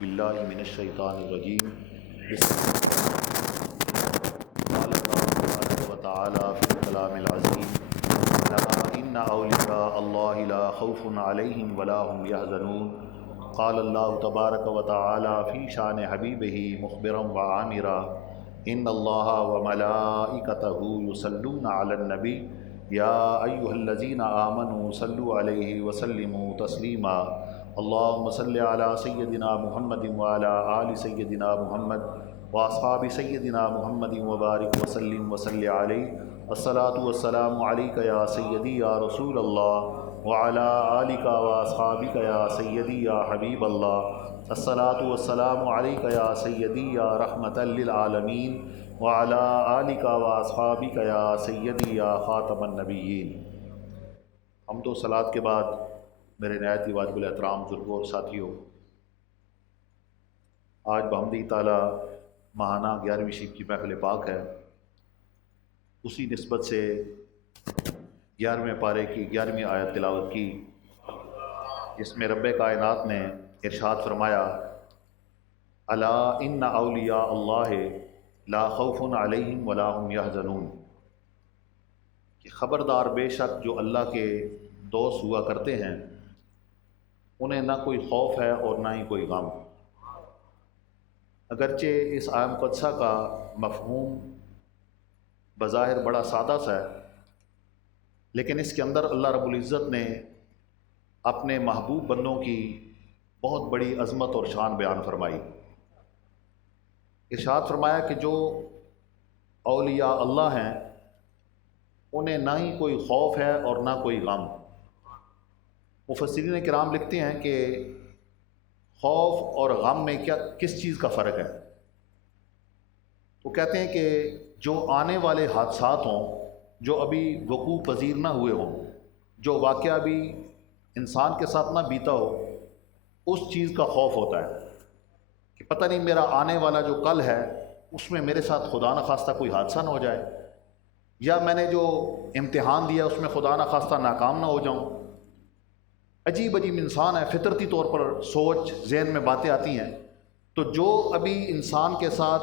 باللہ من الشیطان الرجیم بسم قال اللہ تبارک و تعالی فی الکلام العظیم الا ان اولیاء اللہ لا خوف علیہم ولا هم یحزنون قال اللہ تبارک و تعالی فی شان حبیبہ مخبرا وعامرا ان اللہ وملائکتہ یصلون علی النبی یا ایھا الذین آمنوا صلوا علیہ وسلموا تسلیما اللہم صلی علی سیدنا محمد وعلی آل سیدنا محمد واصحاب سیدنا محمد وبارک وسلم وصلی علیہ الصلاۃ والسلام علیک یا سیدی یا رسول اللہ وعلی آلک واصحابک یا سیدی یا حبیب اللہ الصلاۃ والسلام علیک یا سیدی یا رحمۃ للعالمین وعلی آلک واصحابک یا سیدی یا خاتم النبیین۔ حمد و صلوات کے بعد میرے نہایت ہی واجب الاحترام بزرگوں اور ساتھیوں، آج بحمدہ تعالیٰ ماہانہ 11ویں شب کی محفل پاک ہے۔ اسی نسبت سے 11ویں پارے کی 11ویں آیت تلاوت کی، جس میں رب کائنات نے ارشاد فرمایا الا ان اولیاء اللہ لا خوف علیہم ولا هم یحزنون، کہ خبردار بے شک جو اللہ کے دوست ہوا کرتے ہیں انہیں نہ کوئی خوف ہے اور نہ ہی کوئی غم۔ اگرچہ اس آیت مقدسہ کا مفہوم بظاہر بڑا سادہ سا ہے، لیکن اس کے اندر اللہ رب العزت نے اپنے محبوب بندوں کی بہت بڑی عظمت اور شان بیان فرمائی۔ ارشاد فرمایا کہ جو اولیاء اللہ ہیں انہیں نہ ہی کوئی خوف ہے اور نہ کوئی غم۔ مفسرین کرام لکھتے ہیں کہ خوف اور غم میں کس چیز کا فرق ہے؟ وہ کہتے ہیں کہ جو آنے والے حادثات ہوں، جو ابھی وقوع پذیر نہ ہوئے ہوں، جو واقعہ ابھی انسان کے ساتھ نہ بیتا ہو، اس چیز کا خوف ہوتا ہے کہ پتہ نہیں میرا آنے والا جو کل ہے اس میں میرے ساتھ خدا نخواستہ کوئی حادثہ نہ ہو جائے، یا میں نے جو امتحان دیا اس میں خدا نخواستہ ناکام نہ ہو جاؤں۔ عجیب انسان ہے، فطرتی طور پر سوچ ذہن میں باتیں آتی ہیں۔ تو جو ابھی انسان کے ساتھ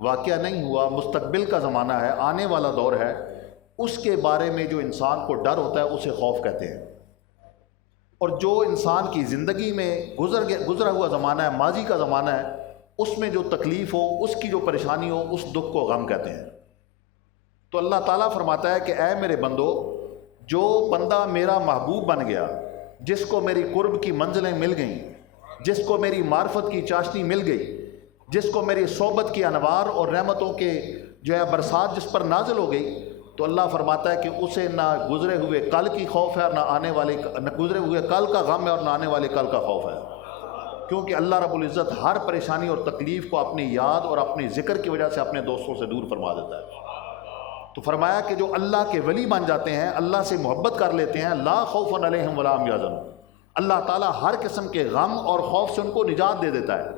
واقعہ نہیں ہوا، مستقبل کا زمانہ ہے، آنے والا دور ہے، اس کے بارے میں جو انسان کو ڈر ہوتا ہے اسے خوف کہتے ہیں۔ اور جو انسان کی زندگی میں گزرا ہوا زمانہ ہے، ماضی کا زمانہ ہے، اس میں جو تکلیف ہو، اس کی جو پریشانی ہو، اس دکھ کو غم کہتے ہیں۔ تو اللہ تعالیٰ فرماتا ہے کہ اے میرے بندو، جو بندہ میرا محبوب بن گیا، جس کو میری قرب کی منزلیں مل گئیں، جس کو میری معرفت کی چاشنی مل گئی، جس کو میری صحبت کی انوار اور رحمتوں کے جو ہے برسات جس پر نازل ہو گئی، تو اللہ فرماتا ہے کہ اسے نہ گزرے ہوئے کل کی خوف ہے اور نہ گزرے ہوئے کل کا غم ہے اور نہ آنے والے کل کا خوف ہے، کیونکہ اللہ رب العزت ہر پریشانی اور تکلیف کو اپنی یاد اور اپنی ذکر کی وجہ سے اپنے دوستوں سے دور فرما دیتا ہے۔ تو فرمایا کہ جو اللہ کے ولی بن جاتے ہیں، اللہ سے محبت کر لیتے ہیں، لا خوف علیہم ولا هم یحزنون، اللہ تعالیٰ ہر قسم کے غم اور خوف سے ان کو نجات دے دیتا ہے،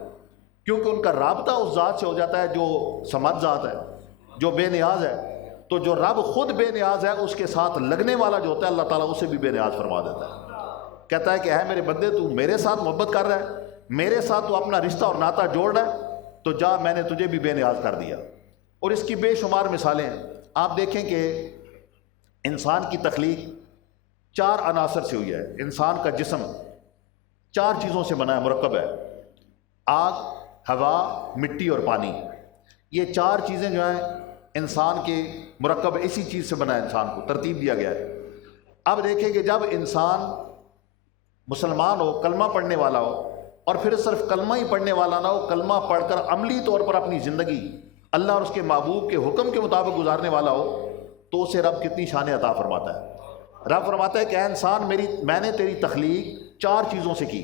کیونکہ ان کا رابطہ اس ذات سے ہو جاتا ہے جو صمد ذات ہے، جو بے نیاز ہے۔ تو جو رب خود بے نیاز ہے، اس کے ساتھ لگنے والا جو ہوتا ہے اللہ تعالیٰ اسے بھی بے نیاز فرما دیتا ہے۔ کہتا ہے کہ اے میرے بندے، تو میرے ساتھ محبت کر رہا ہے، میرے ساتھ تو اپنا رشتہ اور ناطہ جوڑ رہا ہے، تو جا، میں نے تجھے بھی بے نیاز کر دیا۔ اور اس کی بے شمار مثالیں ہیں۔ آپ دیکھیں کہ انسان کی تخلیق 4 عناصر سے ہوئی ہے۔ انسان کا جسم 4 چیزوں سے بنا ہے، مرکب ہے: آگ، ہوا، مٹی اور پانی۔ یہ 4 چیزیں جو ہیں انسان کے مرکب، اسی چیز سے بنا ہے، انسان کو ترتیب دیا گیا ہے۔ اب دیکھیں کہ جب انسان مسلمان ہو، کلمہ پڑھنے والا ہو، اور پھر صرف کلمہ ہی پڑھنے والا نہ ہو، کلمہ پڑھ کر عملی طور پر اپنی زندگی اللہ اور اس کے محبوب کے حکم کے مطابق گزارنے والا ہو، تو اسے رب کتنی شان عطا فرماتا ہے۔ رب فرماتا ہے کہ اے انسان، میں نے تیری تخلیق 4 چیزوں سے کی: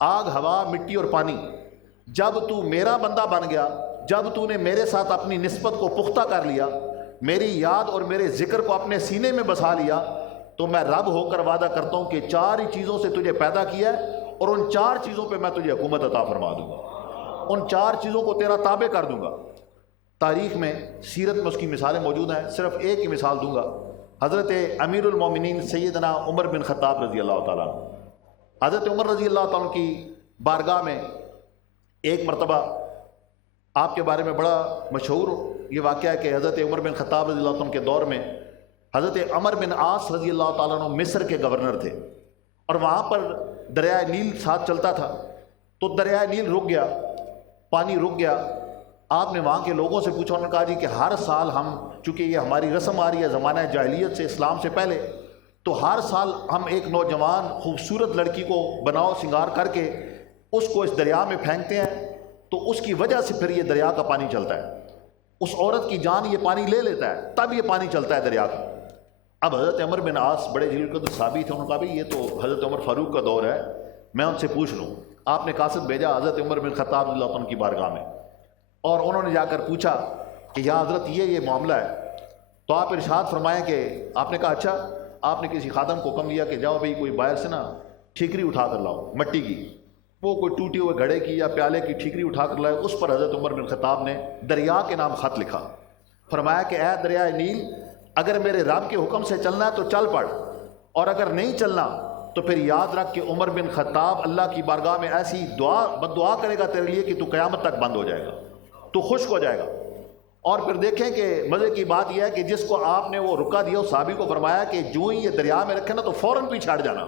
آگ، ہوا، مٹی اور پانی۔ جب تو میرا بندہ بن گیا، جب تو نے میرے ساتھ اپنی نسبت کو پختہ کر لیا، میری یاد اور میرے ذکر کو اپنے سینے میں بسا لیا، تو میں رب ہو کر وعدہ کرتا ہوں کہ 4 ہی چیزوں سے تجھے پیدا کیا ہے، اور ان 4 چیزوں پہ میں تجھے حکومت عطا فرما دوں گا، ان 4 چیزوں کو تیرا تابع کر دوں گا۔ تاریخ میں، سیرت میں اس کی مثالیں موجود ہیں، صرف ایک ہی مثال دوں گا۔ حضرت امیر المومنین سیدنا عمر بن خطاب رضی اللہ تعالیٰ عنہ، حضرت عمر رضی اللہ تعالیٰ عنہ کی بارگاہ میں ایک مرتبہ آپ کے بارے میں بڑا مشہور یہ واقعہ ہے کہ حضرت عمر بن خطاب رضی اللہ عنہ کے دور میں حضرت عمر بن عاص رضی اللہ تعالیٰ عنہ مصر کے گورنر تھے، اور وہاں پر دریائے نیل ساتھ چلتا تھا، تو دریائے نیل رک گیا، پانی رک گیا۔ آپ نے وہاں کے لوگوں سے پوچھا، انہوں نے کہا جی کہ ہر سال ہم، چونکہ یہ ہماری رسم آ رہی ہے زمانہ جاہلیت سے، اسلام سے پہلے، تو ہر سال ہم ایک نوجوان خوبصورت لڑکی کو بناؤ سنگار کر کے اس کو اس دریا میں پھینکتے ہیں، تو اس کی وجہ سے پھر یہ دریا کا پانی چلتا ہے، اس عورت کی جان یہ پانی لے لیتا ہے، تب یہ پانی چلتا ہے دریا کا۔ اب حضرت عمر بن عاص بڑے جلیل القدر صحابی تھے، انہوں نے کہا بھائی یہ تو حضرت عمر فاروق کا دور ہے، میں ان سے پوچھ لوں۔ آپ نے قاصد بھیجا حضرت عمر بن خطاب رضی اللہ عنہ کی بارگاہ میں، اور انہوں نے جا کر پوچھا کہ یا حضرت یہ معاملہ ہے، تو آپ ارشاد فرمائیں کہ آپ نے کہا اچھا، آپ نے کسی خادم کو حکم دیا کہ جاؤ بھائی کوئی باہر سے نا ٹھیکری اٹھا کر لاؤ مٹی کی، وہ کوئی ٹوٹے ہوئے گھڑے کی یا پیالے کی ٹھیکری اٹھا کر لائے، اس پر حضرت عمر بن خطاب نے دریا کے نام خط لکھا، فرمایا کہ اے دریائے نیل، اگر میرے رب کے حکم سے چلنا ہے تو چل پڑ، اور اگر نہیں چلنا تو پھر یاد رکھ کہ عمر بن خطاب اللہ کی بارگاہ میں ایسی بد دعا کرے گا تیرے لیے کہ تو قیامت تک بند ہو جائے گا، تو خشک ہو جائے گا۔ اور پھر دیکھیں کہ مزے کی بات یہ ہے کہ جس کو آپ نے وہ رکا دیا، اس صحابی کو فرمایا کہ جو ہی یہ دریا میں رکھے نا تو فوراً پیچھے ہٹ جانا۔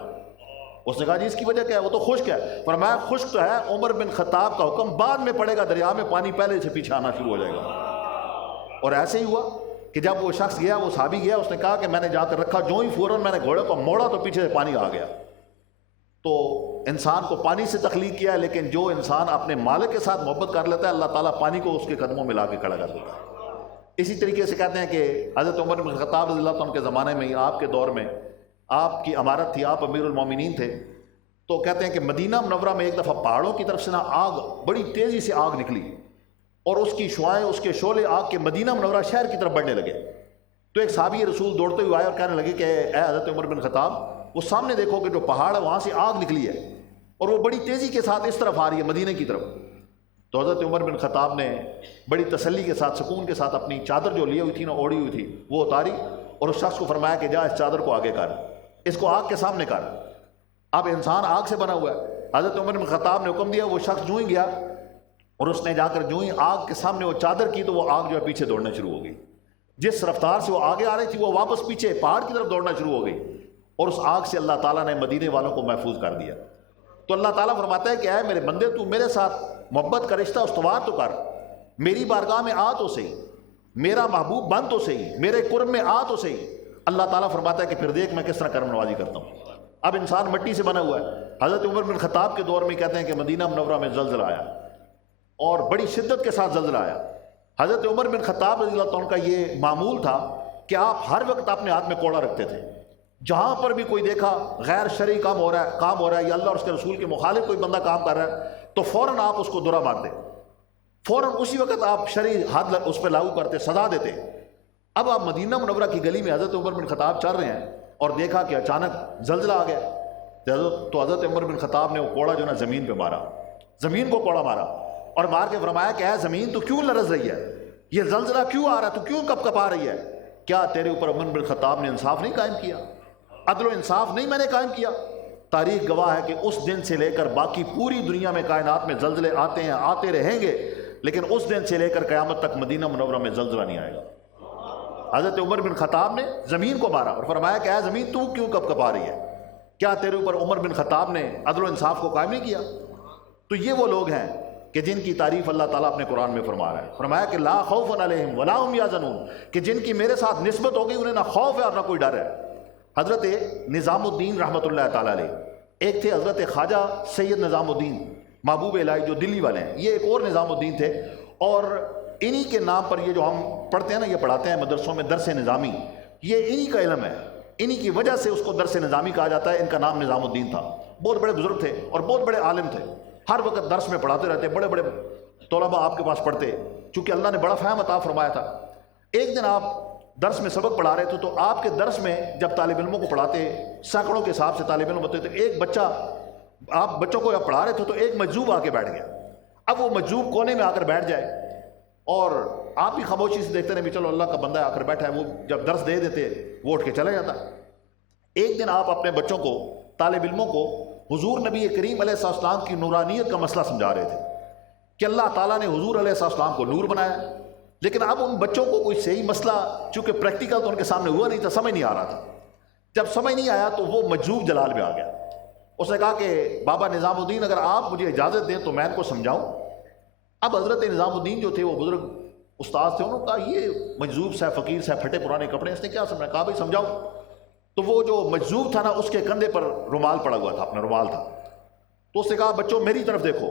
اس نے کہا جی اس کی وجہ کیا ہے؟ وہ تو خشک ہے۔ فرمایا خشک تو ہے، عمر بن خطاب کا حکم بعد میں پڑے گا، دریا میں پانی پہلے سے پیچھے آنا شروع ہو جائے گا۔ اور ایسے ہی ہوا کہ جب وہ شخص گیا، وہ صحابی گیا، اس نے کہا کہ میں نے جا کر رکھا، جو ہی فوراً میں نے گھوڑے کو موڑا تو پیچھے سے پانی آ گیا۔ تو انسان کو پانی سے تخلیق کیا ہے، لیکن جو انسان اپنے مالک کے ساتھ محبت کر لیتا ہے، اللہ تعالیٰ پانی کو اس کے قدموں میں لا کے کھڑا کر دیتا ہے۔ اسی طریقے سے کہتے ہیں کہ حضرت عمر بن خطاب رضی اللہ عنہ کے زمانے میں، آپ کے دور میں آپ کی امارت تھی، آپ امیر المومنین تھے، تو کہتے ہیں کہ مدینہ منورہ میں ایک دفعہ پہاڑوں کی طرف سے نا آگ، بڑی تیزی سے آگ نکلی، اور اس کی شعائیں، اس کے شعلے آگ کے مدینہ منورہ شہر کی طرف بڑھنے لگے۔ تو ایک صحابی رسول دوڑتے ہوئے آئے اور کہنے لگے کہ اے حضرت عمر بن خطاب، وہ سامنے دیکھو کہ جو پہاڑ ہے وہاں سے آگ نکلی ہے، اور وہ بڑی تیزی کے ساتھ اس طرف آ رہی ہے، مدینہ کی طرف۔ تو حضرت عمر بن خطاب نے بڑی تسلی کے ساتھ، سکون کے ساتھ اپنی چادر جو لی ہوئی تھی نا، اوڑھی ہوئی تھی، وہ اتاری، اور اس شخص کو فرمایا کہ جا اس چادر کو آگے کر، اس کو آگ کے سامنے کر۔ اب انسان آگ سے بنا ہوا ہے، حضرت عمر بن خطاب نے حکم دیا، وہ شخص جو ہی گیا اور اس نے جا کر جو ہی آگ کے سامنے وہ چادر کی، تو وہ آگ جو ہے پیچھے دوڑنا شروع ہو گئی۔ جس رفتار سے وہ آگے آ رہی تھی، وہ واپس پیچھے پہاڑ کی طرف دوڑنا شروع ہو گئی، اور اس آگ سے اللہ تعالیٰ نے مدینے والوں کو محفوظ کر دیا۔ تو اللہ تعالیٰ فرماتا ہے کہ اے میرے بندے، تو میرے ساتھ محبت کا رشتہ استوار تو کر، میری بارگاہ میں آ تو صحیح، میرا محبوب بن تو صحیح، میرے قرب میں آ تو صحیح۔ اللہ تعالیٰ فرماتا ہے کہ پھر دیکھ میں کس طرح کرم نوازی کرتا ہوں۔ اب انسان مٹی سے بنا ہوا ہے۔ حضرت عمر بن خطاب کے دور میں کہتے ہیں کہ مدینہ منورہ میں زلزلہ آیا، اور بڑی شدت کے ساتھ زلزلہ آیا۔ حضرت عمر بن خطاب رضی اللہ عنہ کا یہ معمول تھا کہ آپ ہر وقت اپنے ہاتھ میں کوڑا رکھتے تھے، جہاں پر بھی کوئی دیکھا غیر شرعی کام ہو رہا ہے یا اللہ اور اس کے رسول کے مخالف کوئی بندہ کام کر رہا ہے، تو فوراً آپ اس کو درہ مار دیں، فوراً اسی وقت آپ شرعی حد اس پہ لاگو کرتے، سزا دیتے۔ اب آپ مدینہ منورہ کی گلی میں حضرت عمر بن خطاب چل رہے ہیں، اور دیکھا کہ اچانک زلزلہ آ گیا، تو حضرت عمر بن خطاب نے وہ کوڑا جو نا زمین پہ مارا، زمین کو کوڑا مارا، اور مار کے فرمایا کہ اے زمین تو کیوں لرز رہی ہے؟ یہ زلزلہ کیوں آ رہا ہے؟ تو کیوں کپ کپا رہی ہے؟ کیا تیرے اوپر عمر بن خطاب نے انصاف نہیں قائم کیا؟ عدل و انصاف نہیں میں نے قائم کیا؟ تاریخ گواہ ہے کہ اس دن سے لے کر باقی پوری دنیا میں کائنات میں زلزلے آتے ہیں، آتے رہیں گے، لیکن اس دن سے لے کر قیامت تک مدینہ منورہ میں زلزلہ نہیں آئے گا۔ حضرت عمر بن خطاب نے زمین کو مارا اور فرمایا کہ اے زمین تو کیوں کپ کپا رہی ہے؟ کیا تیرے اوپر عمر بن خطاب نے عدل و انصاف کو قائم نہیں کیا؟ تو یہ وہ لوگ ہیں کہ جن کی تعریف اللہ تعالیٰ اپنے قرآن میں فرما رہا ہے، فرمایا کہ لا خوف علیہم ولا هم یحزنون، کہ جن کی میرے ساتھ نسبت ہو گئی انہیں نہ خوف ہے اور نہ کوئی ڈر ہے۔ حضرت نظام الدین رحمۃ اللہ تعالیٰ علیہ، ایک تھے حضرت خواجہ سید نظام الدین محبوب الہی جو دلی والے ہیں، یہ ایک اور نظام الدین تھے، اور انہی کے نام پر یہ جو ہم پڑھتے ہیں نا، یہ پڑھاتے ہیں مدرسوں میں درس نظامی، یہ انہی کا علم ہے، انہی کی وجہ سے اس کو درس نظامی کہا جاتا ہے۔ ان کا نام نظام الدین تھا، بہت بڑے بزرگ تھے اور بہت بڑے عالم تھے، ہر وقت درس میں پڑھاتے رہتے، بڑے بڑے طلباء آپ کے پاس پڑھتے، چونکہ اللہ نے بڑا فہم عطا فرمایا تھا۔ ایک دن آپ درس میں سبق پڑھا رہے تھے، تو آپ کے درس میں جب طالب علموں کو پڑھاتے، سینکڑوں کے حساب سے طالب علم ہوتے، تو ایک بچہ، آپ بچوں کو جب پڑھا رہے تھے تو ایک مجذوب آ کے بیٹھ گیا۔ اب وہ مجذوب کونے میں آ کر بیٹھ جائے اور آپ بھی خاموشی سے دیکھتے رہے بھی چلو اللہ کا بندہ آ کر بیٹھا ہے، وہ جب درس دے دیتے وہ اٹھ کے چلا جاتا۔ ایک دن آپ اپنے بچوں کو، طالب علموں کو، حضور نبی کریم علیہ السلام کی نورانیت کا مسئلہ سمجھا رہے تھے کہ اللہ تعالیٰ نے حضور علیہ السلام کو نور بنایا، لیکن اب ان بچوں کو کوئی صحیح مسئلہ، چونکہ پریکٹیکل تو ان کے سامنے ہوا نہیں تھا، سمجھ نہیں آ رہا تھا۔ جب سمجھ نہیں آیا تو وہ مجذوب جلال میں آ گیا۔ اس نے کہا کہ بابا نظام الدین اگر آپ مجھے اجازت دیں تو میں ان کو سمجھاؤں۔ اب حضرت نظام الدین جو تھے وہ بزرگ استاد تھے، انہوں نے کہا یہ مجذوب سے فقیر سے پھٹے پرانے کپڑے، اس نے کیا سمجھا؟ کہا بھائی سمجھاؤ۔ تو وہ جو مجذوب تھا نا، اس کے کندھے پر رومال پڑا ہوا تھا، اپنا رومال تھا، تو اس نے کہا بچوں میری طرف دیکھو۔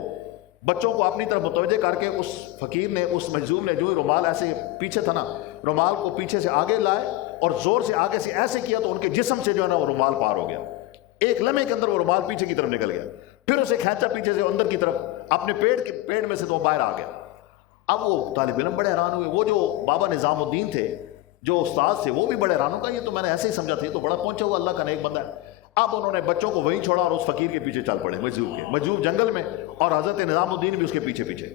بچوں کو اپنی طرف متوجہ کر کے اس فقیر نے، اس مجذوب نے جو ہی رومال ایسے پیچھے تھا نا، رومال کو پیچھے سے آگے لائے اور زور سے آگے سے ایسے کیا تو ان کے جسم سے جو ہے نا وہ رومال پار ہو گیا۔ ایک لمحے کے اندر وہ رومال پیچھے کی طرف نکل گیا، پھر اسے کھینچا پیچھے سے اندر کی طرف، اپنے پیٹ میں سے تو باہر آ گیا۔ اب وہ طالب علم بڑے حیران ہوئے، وہ جو بابا نظام الدین تھے جو استاد تھے وہ بھی بڑے حیران ہو گئے، یہ تو میں نے ایسے ہی سمجھا تھا، یہ تو بڑا پہنچا ہوا اللہ کا نیک بندہ ہے۔ اب انہوں نے بچوں کو وہیں چھوڑا اور اس فقیر کے پیچھے چل پڑے، مجذوب جنگل میں، اور حضرت نظام الدین بھی اس کے پیچھے پیچھے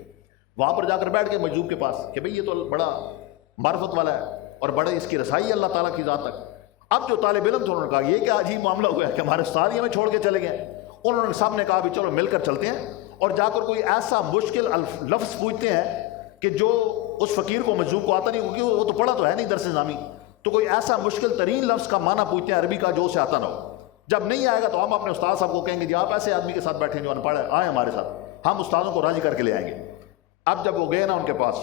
وہاں پر جا کر بیٹھ گئے مجذوب کے پاس کہ بھئی یہ تو بڑا معرفت والا ہے اور بڑے اس کی رسائی ہے اللہ تعالیٰ کی ذات تک۔ اب جو طالب علم تھے انہوں نے کہا یہ کیا عجیب معاملہ ہوا ہے کہ ہمارے استاد ہی ہمیں چھوڑ کے چلے گئے۔ انہوں نے سب نے کہا بھی چلو مل کر چلتے ہیں، اور جا کر کوئی ایسا مشکل لفظ پوچھتے ہیں کہ جو اس فقیر کو مجذوب کو آتا نہیں، کیونکہ وہ تو پڑھا تو ہے نہیں درس نظامی، تو کوئی ایسا مشکل ترین لفظ کا معنی پوچھتے ہیں عربی کا جو اسے آتا نہ ہو۔ جب نہیں آئے گا تو ہم اپنے استاد صاحب کو کہیں گے جی آپ ایسے آدمی کے ساتھ بیٹھے جو ان پڑھ ہے، آئیں ہمارے ساتھ، ہم استادوں کو راضی کر کے لے آئیں گے۔ اب جب وہ گئے نا ان کے پاس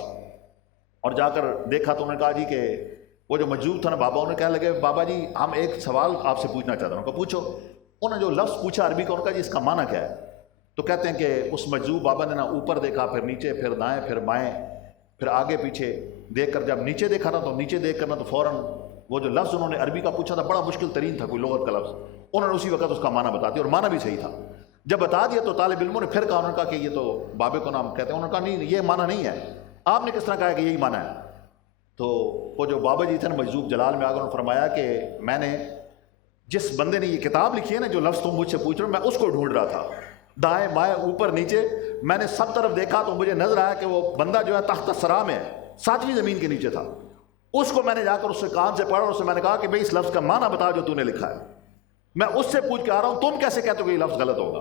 اور جا کر دیکھا تو انہوں نے کہا جی کہ وہ جو مجذوب تھا نا بابا، انہوں نے کہنے لگے بابا جی ہم ایک سوال آپ سے پوچھنا چاہتے ہیں۔ ان کو پوچھو۔ انہوں نے جو لفظ پوچھا عربی کا، ان کا جی اس کا معنی کیا ہے؟ تو کہتے ہیں کہ اس مجذوب بابا نے نا اوپر دیکھا، پھر نیچے، پھر دائیں، پھر بائیں، پھر آگے پیچھے دیکھ کر جب نیچے دیکھا نا تو نیچے دیکھ کرنا تو فوراً وہ جو لفظ انہوں نے عربی کا پوچھا تھا بڑا مشکل ترین تھا، کوئی لغت کا لفظ، انہوں نے اسی وقت اس کا معنی بتا دیا، اور معنی بھی صحیح تھا۔ جب بتا دیا تو طالب علموں نے پھر کہا، انہوں نے کہا کہ یہ تو بابے کو نام کہتے ہیں۔ انہوں نے کہا نہیں یہ معنی نہیں ہے، آپ نے کس طرح کہا کہ یہی معنی ہے؟ تو وہ جو بابا جی تھے نا مجذوب جلال میں آ کر انہوں نے فرمایا کہ میں نے جس بندے نے یہ کتاب لکھی ہے نا، جو لفظ تم مجھ سے پوچھ رہے ہو، میں اس کو ڈھونڈ رہا تھا، دائیں بائیں اوپر نیچے، میں نے سب طرف دیکھا تو مجھے نظر آیا کہ وہ بندہ جو ہے تحت الثری میں 7ویں زمین کے نیچے تھا۔ اس کو میں نے جا کر اس سے کان سے پڑھا اور اس سے میں نے کہا کہ بھئی اس لفظ کا معنی بتا جو تو نے لکھا ہے، میں اس سے پوچھ کے آ رہا ہوں، تم کیسے کہتے ہو کہ یہ لفظ غلط ہوگا؟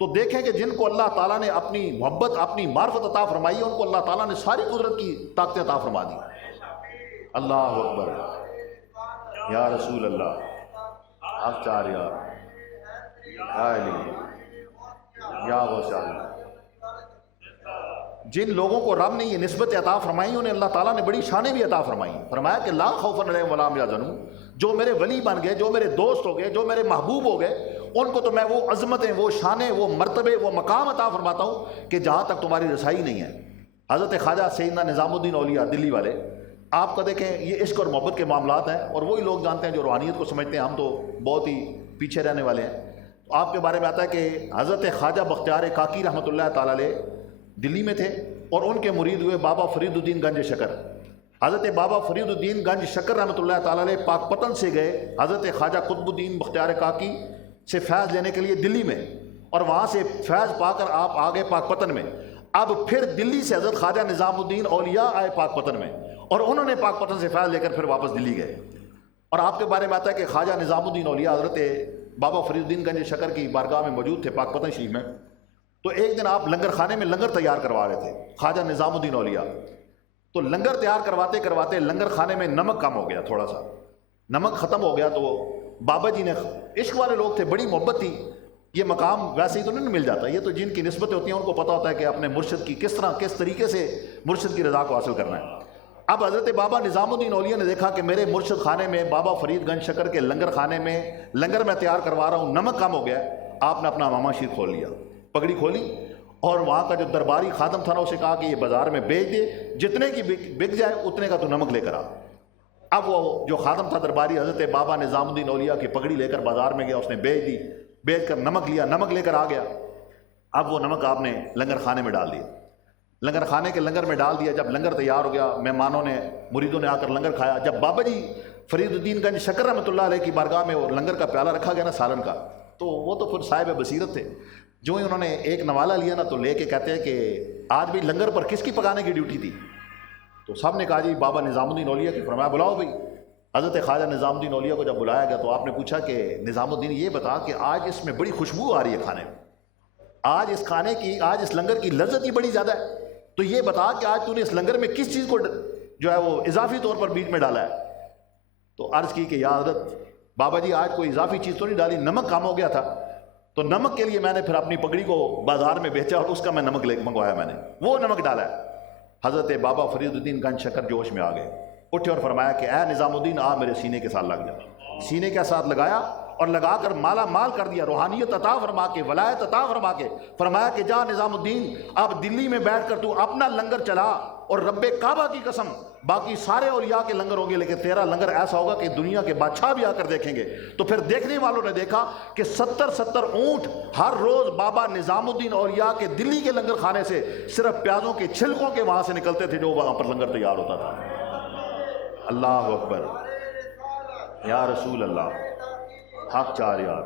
تو دیکھیں کہ جن کو اللہ تعالیٰ نے اپنی محبت، اپنی معرفت عطا فرمائی ہے، ان کو اللہ تعالیٰ نے ساری قدرت کی طاقتیں عطا فرما دی۔ اللہ اکبر، یا رسول اللہ، آپ چار یار، یا علی، یا غوث۔ جن لوگوں کو رب نے یہ نسبت عطا فرمائی انہیں اللہ تعالیٰ نے بڑی شانیں بھی عطا فرمائی۔ فرمایا کہ لا خوف علیہم ولا هم یحزنون، جو میرے ولی بن گئے، جو میرے دوست ہو گئے، جو میرے محبوب ہو گئے، ان کو تو میں وہ عظمتیں، وہ شانیں، وہ مرتبے، وہ مقام عطا فرماتا ہوں کہ جہاں تک تمہاری رسائی نہیں ہے۔ حضرت خواجہ سیدنا نظام الدین اولیاء دلی والے، آپ کا دیکھیں یہ عشق اور محبت کے معاملات ہیں، اور وہی لوگ جانتے ہیں جو روحانیت کو سمجھتے ہیں، ہم تو بہت ہی پیچھے رہنے والے ہیں۔ تو آپ کے بارے میں آتا ہے کہ حضرت خواجہ بختیار کاکی رحمۃ اللہ تعالیٰ علیہ دلی میں تھے، اور ان کے مرید ہوئے بابا فرید الدین گنج شکر۔ حضرت بابا فرید الدین گنج شکر رحمۃ اللہ تعالیٰ علیہ پاک پتن سے گئے حضرت خواجہ قطب الدین بختیار کاکی سے فیض لینے کے لیے دلی میں، اور وہاں سے فیض پا کر آپ آ گئے پاک پتن میں۔ اب پھر دلی سے حضرت خواجہ نظام الدین اولیاء آئے پاک پتن میں، اور انہوں نے پاک پتن سے فیض لے کر پھر واپس دلی گئے۔ اور آپ کے بارے میں آتا ہے کہ خواجہ نظام الدین اولیاء حضرت بابا فرید الدین گنج شکر کی بارگاہ میں موجود تھے پاک پتن شریف میں۔ تو ایک دن آپ لنگر خانے میں لنگر تیار کروا رہے تھے خواجہ نظام الدین اولیاء، تو لنگر تیار کرواتے کرواتے لنگر خانے میں نمک کم ہو گیا، تھوڑا سا نمک ختم ہو گیا، تو بابا جی نے، عشق والے لوگ تھے، بڑی محبت تھی، یہ مقام ویسے ہی تو نہیں مل جاتا، یہ تو جن کی نسبتیں ہوتی ہیں ان کو پتہ ہوتا ہے کہ اپنے مرشد کی کس طریقے سے مرشد کی رضا کو حاصل کرنا ہے۔ اب حضرت بابا نظام الدین اولیاء نے دیکھا کہ میرے مرشد خانے میں، بابا فرید گنج شکر کے لنگر خانے میں لنگر میں تیار کروا رہا ہوں، نمک کم ہو گیا، آپ نے اپنا امامہ شیر کھول لیا، پگڑی کھولی، اور وہاں کا جو درباری خادم تھا نا اسے کہا کہ یہ بازار میں بیچ دے، جتنے کی بک جائے اتنے کا تو نمک لے کر آ۔ اب وہ جو خادم تھا درباری حضرت بابا نظام الدین اولیاء کی پگڑی لے کر بازار میں گیا، اس نے بیچ دی، بیچ کر نمک لیا، نمک لے کر آ گیا۔ اب وہ نمک آپ نے لنگر خانے میں ڈال دیا، لنگر خانے کے لنگر میں ڈال دیا۔ جب لنگر تیار ہو گیا، مہمانوں نے، مریدوں نے آ کر لنگر کھایا۔ جب بابا جی فرید الدین گنج شکر رحمۃ اللہ علیہ کی بارگاہ میں وہ لنگر کا پیالہ رکھا گیا نا سالن کا، تو وہ تو پھر صاحب بصیرت تھے، جو ہی انہوں نے ایک نوالہ لیا نا تو لے کے کہتے ہیں کہ آج بھی لنگر پر کس کی پکانے کی ڈیوٹی تھی؟ تو سب نے کہا جی بابا نظام الدین اولیاء کی۔ فرمایا بلاؤ بھائی۔ حضرت خواجہ نظام الدین اولیاء کو جب بلایا گیا تو آپ نے پوچھا کہ نظام الدین یہ بتا کہ آج اس میں بڑی خوشبو آ رہی ہے کھانے میں۔ آج اس کھانے کی، آج اس لنگر کی لذت ہی بڑی زیادہ ہے، تو یہ بتا کہ آج تو نے اس لنگر میں کس چیز کو جو ہے وہ اضافی طور پر بیچ میں ڈالا ہے؟ تو عرض کی کہ یا حضرت بابا جی آج کوئی اضافی چیز تو نہیں ڈالی، نمک کام ہو گیا تھا، تو نمک کے لیے میں نے پھر اپنی پگڑی کو بازار میں بیچا اور اس کا میں نمک منگوایا، میں نے وہ نمک ڈالا ہے۔ حضرت بابا فرید الدین گنج شکر جوش میں آ گئے، اٹھے اور فرمایا کہ اے نظام الدین آ میرے سینے کے ساتھ لگ جا۔ سینے کے ساتھ لگایا اور لگا کر مالا مال کر دیا، روحانیت عطا فرما کے، ولایت عطا فرما کے فرمایا کہ جا نظام الدین اب دلی میں بیٹھ کر تو اپنا لنگر چلا، اور رب کعبہ کی قسم باقی سارے اولیاء کے لنگر ہوں گے لیکن تیرا لنگر ایسا ہوگا کہ دنیا کے بادشاہ بھی آ کر دیکھیں گے۔ تو پھر دیکھنے والوں نے دیکھا کہ 70 اونٹ ہر روز بابا نظام الدین اولیاء کے دلی کے لنگر خانے سے صرف پیازوں کے چھلکوں کے وہاں سے نکلتے تھے جو وہاں پر لنگر تیار ہوتا تھا۔ اللہ اکبر، یا رسول اللہ، حق چار یار،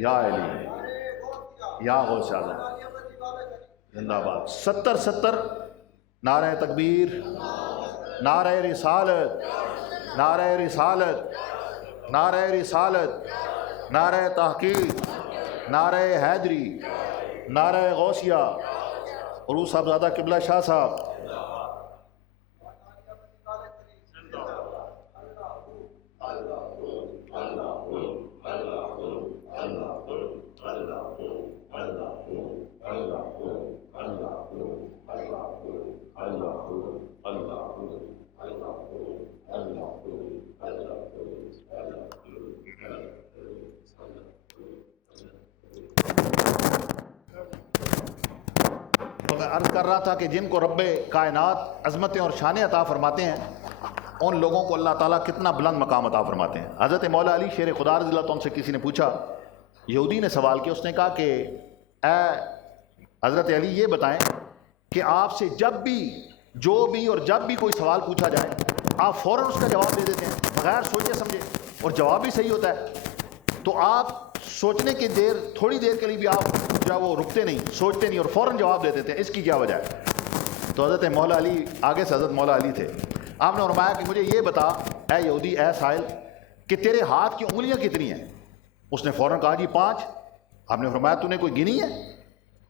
یا علی، یا غوث اعظم، زندہ باد۔ 70 نعرہ تکبیر، نعرہ رسالت، نعرہ رسالت، نعرہ رسالت، نعرہ تحقیق، نعرہ حیدری، نعرہ غوثیہ، عروس صاحبزادہ قبلہ شاہ صاحب۔ تو میں عرض کر رہا تھا کہ جن کو رب کائنات عظمتیں اور شانیں عطا فرماتے ہیں ان لوگوں کو اللہ تعالیٰ کتنا بلند مقام عطا فرماتے ہیں۔ حضرت مولا علی شیر خدا رضی اللہ عنہ سے کسی نے پوچھا، یہودی نے سوال کیا، اس نے کہا کہ اے حضرت علی یہ بتائیں کہ آپ سے جب بھی جو بھی اور جب بھی کوئی سوال پوچھا جائے آپ فوراً اس کا جواب دے دیتے ہیں بغیر سوچے سمجھے، اور جواب بھی صحیح ہوتا ہے، تو آپ سوچنے کی دیر، تھوڑی دیر کے لیے بھی آپ جو ہے وہ رکتے نہیں، سوچتے نہیں اور فوراً جواب دے دیتے ہیں، اس کی کیا وجہ ہے؟ تو حضرت مولا علی، آگے سے حضرت مولا علی تھے، آپ نے فرمایا کہ مجھے یہ بتا اے یہودی، اے سائل، کہ تیرے ہاتھ کی انگلیاں کتنی ہیں؟ اس نے فوراً کہا جی 5۔ آپ نے فرمایا تو نے کوئی گنی ہے؟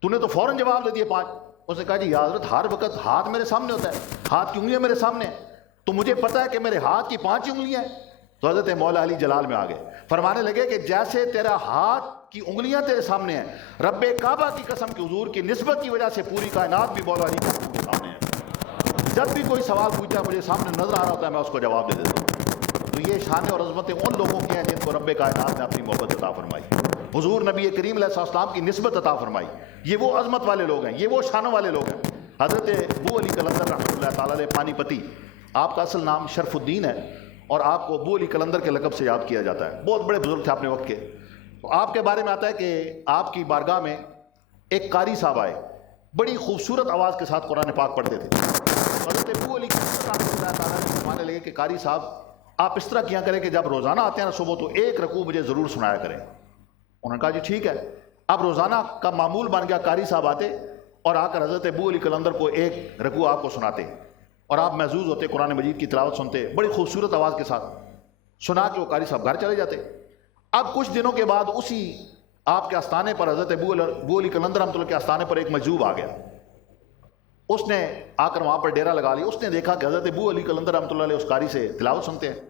تو نے تو فوراً جواب دے دیا 5۔ اس نے کہا جی یا حضرت ہر وقت ہاتھ میرے سامنے ہوتا ہے، ہاتھ کی انگلیاں میرے سامنے ہیں، تو مجھے پتہ ہے کہ میرے ہاتھ کی 5 ہی انگلیاں ہیں۔ تو حضرت مولا علی جلال میں آ گئے، فرمانے لگے کہ جیسے تیرا ہاتھ کی انگلیاں تیرے سامنے ہیں، رب کعبہ کی قسم کی حضور کی نسبت کی وجہ سے پوری کائنات بھی مولا علی کے سامنے ہے۔ جب بھی کوئی سوال پوچھتا ہے مجھے سامنے نظر آ رہا ہوتا ہے، میں اس کو جواب دے دیتا ہوں۔ تو یہ شانیں اور عظمتیں ان لوگوں کی ہیں جن کو رب کائنات نے اپنی محبت عطا فرمائی، حضور نبی کریم علیہ السلام کی نسبت عطا فرمائی۔ یہ وہ عظمت والے لوگ ہیں، یہ وہ شانوں والے لوگ ہیں۔ حضرت ابو علی قلندر رحمۃ اللہ تعالیٰ علیہ پانی پتی، آپ کا اصل نام شرف الدین ہے اور آپ کو ابو علی قلندر کے لقب سے یاد کیا جاتا ہے، بہت بڑے بزرگ تھے اپنے وقت کے۔ تو آپ کے بارے میں آتا ہے کہ آپ کی بارگاہ میں ایک قاری صاحب آئے، بڑی خوبصورت آواز کے ساتھ قرآن پاک پڑھتے تھے۔ حضرت ابو علی قلندر رحمۃ اللہ تعالیٰ نے فرمانے لگے کہ قاری صاحب آپ اس طرح کیا کریں کہ جب روزانہ آتے ہیں نا صبح، تو ایک رکوع مجھے ضرور سنایا کریں۔ انہوں نے کہا جی ٹھیک ہے۔ اب روزانہ کا معمول بن گیا، قاری صاحب آتے اور آ کر حضرت ابو علی قلندر کو ایک رکوع آپ کو سناتے اور آپ محظوظ ہوتے، قرآن مجید کی تلاوت سنتے بڑی خوبصورت آواز کے ساتھ، سنا کے وہ قاری صاحب گھر چلے جاتے۔ اب کچھ دنوں کے بعد اسی آپ کے آستانے پر، حضرت ابو علی قلندر رحمۃ اللہ کے آستانے پر ایک مجذوب آ گیا۔ اس نے آ کر وہاں پر ڈیرا لگا لیا۔ اس نے دیکھا کہ حضرت ابو علی قلندر رحمۃ اللہ علیہ اس قاری سے تلاوت سنتے ہیں،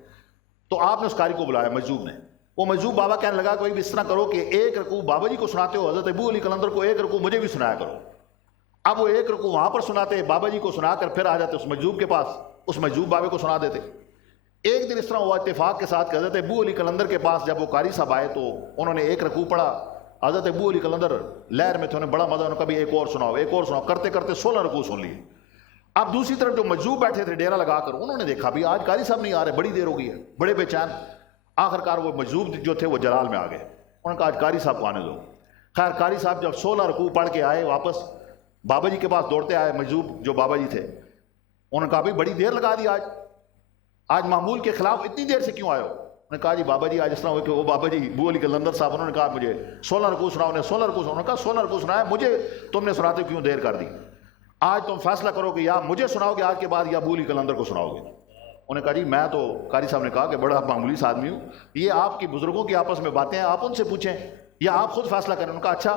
تو آپ نے اس قاری کو بلایا، مجذوب نے۔ وہ مجذوب بابا کہنے لگا کہ اس طرح کرو کہ ایک رکوع بابا جی کو سناتے ہو، حضرت ابو علی قلندر کو ایک رکوع مجھے بھی سنایا کرو۔ اب وہ ایک رکوع وہاں پر سناتے، بابا جی کو سنا کر پھر آ جاتے اس مجذوب کے پاس، اس مجذوب بابے کو سنا دیتے۔ ایک دن اس طرح ہوا اتفاق کے ساتھ کہ حضرت ابو علی قلندر کے پاس جب وہ قاری صاحب آئے تو انہوں نے ایک رکوع پڑھا، حضرت ابو علی قلندر لہر میں تھے، انہیں بڑا مزہ، انہوں نے کبھی ایک اور سناؤ، ایک اور سناؤ، کرتے کرتے 16 رکوع سن لیے۔ اب دوسری طرف جو مجذوب بیٹھے تھے ڈیرا لگا کر، انہوں نے دیکھا بھی آج قاری صاحب نہیں آ رہے، بڑی دیر ہو گئی ہے، بڑے بے چین۔ آخر کار وہ مجذوب جو تھے وہ جلال میں آ گئے، انہوں نے کہا آج قاری صاحب کو آنے دو۔ خیر قاری صاحب جب 16 رکوع پڑھ کے آئے واپس، بابا جی کے پاس دوڑتے آئے، مجذوب جو بابا جی تھے، انہوں نے کہا بھائی بڑی دیر لگا دی، آج معمول کے خلاف اتنی دیر سے کیوں آئے ہو؟ انہوں نے کہا جی بابا جی آج اس طرح ہو کہ وہ بابا جی ابو علی قلندر صاحب انہوں نے کہا مجھے 16 رکوع سناؤ، انہیں 16 رکوع، انہوں نے کہا 16 رکوع سنایا، مجھے تم نے سناتے کیوں دیر کر دی؟ آج تم فیصلہ کرو کہ یا مجھے سناؤ گے آج کے بعد یا ابو علی قلندر کو سناؤ گے۔ انہوں نے کہا جی میں تو، قاری صاحب نے کہا کہ بڑا معمولی سا آدمی ہوں، یہ آپ کی بزرگوں کی آپس میں باتیں ہیں، آپ ان سے پوچھیں یا آپ خود فیصلہ کریں۔ انہوں نے کہا اچھا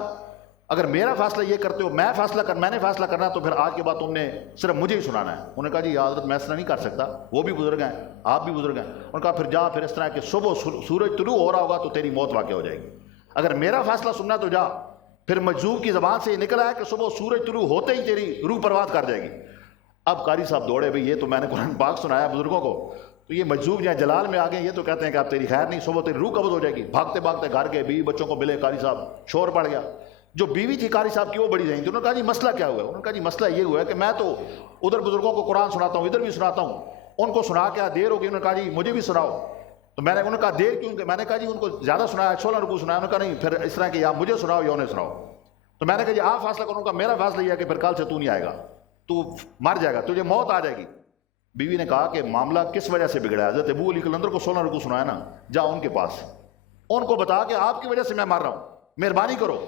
اگر میرا فیصلہ یہ کرتے ہو، میں نے فیصلہ کرنا ہے، تو پھر آج کے بعد تم نے صرف مجھے ہی سنانا ہے۔ انہوں نے کہا جی یا حضرت میں اس طرح نہیں کر سکتا، وہ بھی بزرگ ہیں، آپ بھی بزرگ ہیں۔ انہوں نے کہا پھر جا، پھر اس طرح کہ صبح سورج طلوع ہو رہا ہوگا تو تیری موت واقع ہو جائے گی، اگر میرا فیصلہ سننا تو جا۔ پھر مجذوب کی زبان سے یہ نکلا ہے کہ صبح سورج طلوع ہوتے ہی تیری روح پرواز کر جائے گی۔ اب قاری صاحب دوڑے، بھئی یہ تو میں نے قرآن پاک سنایا بزرگوں کو، تو یہ مجذوب جہاں جلال میں آ گئے، یہ تو کہتے ہیں کہ اب تیری خیر نہیں، صبح تیری روح قبض ہو جائے گی۔ بھاگتے بھاگتے گھر گئے، بیوی بچوں کو ملے، قاری صاحب شور پڑ گیا۔ جو بیوی تھی قاری صاحب کی وہ بڑی ذہین تھی، انہوں نے کہا جی مسئلہ کیا ہوا ہے؟ انہوں نے کہا جی مسئلہ یہ ہوا ہے کہ میں تو ادھر بزرگوں کو قرآن سناتا ہوں، ادھر بھی سناتا ہوں، ان کو سنا کے دیر ہو گئی۔ انہوں نے کہا جی مجھے بھی سناؤ۔ تو میں نے انہوں نے کہا دیر کیوں؟ کہ میں نے کہا جی ان کو زیادہ سنایا، 16 رکوع سنایا۔ انہوں نے کہا نہیں، پھر اس طرح کہ یا مجھے سناؤ یا انہیں سناؤ۔ تو میں نے کہا جی آپ فیصلہ کروں گا، میرا فیصلہ یہ ہے کہ پھر کل سے تو نہیں آئے گا، تو مر جائے گا، تجھے موت آ جائے گی۔ بیوی نے کہا کہ معاملہ کس وجہ سے بگڑا ہے؟ حضرت ابو علی قلندر کو 16 رکوع سنایا نا، جا ان کے پاس، ان کو بتا کہ آپ کی وجہ سے میں مر رہا ہوں، مہربانی کرو۔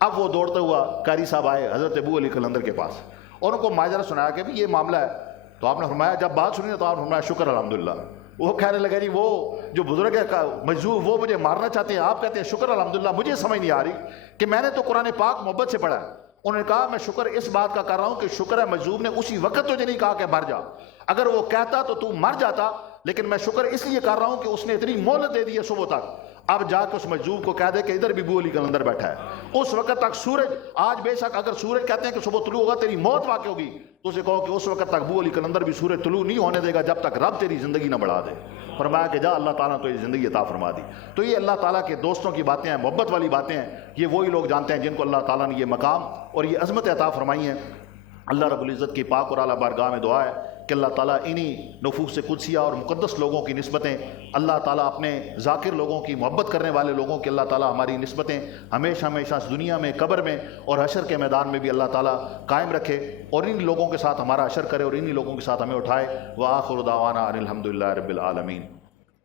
اب وہ دوڑتا ہوا قاری صاحب آئے حضرت ابو علی قلندر کے پاس، اور ان کو ماجرا سنایا کہ یہ معاملہ ہے۔ تو آپ نے فرمایا، جب بات سنی تو آپ نے فرمایا شکر الحمدللہ۔ وہ کہنے لگے جی وہ جو بزرگ ہے مجذوب، وہ مجھے مارنا چاہتے ہیں، آپ کہتے ہیں شکر الحمدللہ۔ مجھے سمجھ نہیں آ رہی کہ میں نے تو قرآن پاک محبت سے پڑھا ہے۔ انہوں نے کہا میں شکر اس بات کا کر رہا ہوں کہ شکر ہے مجذوب نے اسی وقت تجھے نہیں کہا کہ مر جا، اگر وہ کہتا تو مر جاتا، لیکن میں شکر اس لیے کر رہا ہوں کہ اس نے اتنی مہلت دے دی ہے صبح تک۔ اب جا کے اس مجذوب کو کہہ دے کہ ادھر بھی ابو علی قلندر بیٹھا ہے، اس وقت تک سورج، آج بے شک اگر سورج کہتے ہیں کہ صبح طلوع ہوگا تیری موت واقع ہوگی، تو اسے کہو کہ اس وقت تک ابو علی قلندر بھی سورج طلوع نہیں ہونے دے گا جب تک رب تیری زندگی نہ بڑھا دے۔ فرمایا کہ جا، اللہ تعالیٰ تو یہ زندگی عطا فرما دی۔ تو یہ اللہ تعالیٰ کے دوستوں کی باتیں ہیں، محبت والی باتیں ہیں، یہ وہی لوگ جانتے ہیں جن کو اللہ تعالیٰ نے یہ مقام اور یہ عظمت عطا فرمائی ہیں۔ اللہ رب العزت کی پاک اور اعلیٰ بارگاہ میں دعا ہے کہ اللہ تعالیٰ انہی نفوس قدسیہ اور مقدس لوگوں کی نسبتیں، اللہ تعالیٰ اپنے ذاکر لوگوں کی، محبت کرنے والے لوگوں کی اللہ تعالیٰ ہماری نسبتیں ہمیشہ ہمیشہ اس دنیا میں، قبر میں اور حشر کے میدان میں بھی اللہ تعالیٰ قائم رکھے، اور ان لوگوں کے ساتھ ہمارا حشر کرے اور انہی لوگوں کے ساتھ ہمیں اٹھائے۔ وآخر دعوانا ان الحمد للہ رب العالمین۔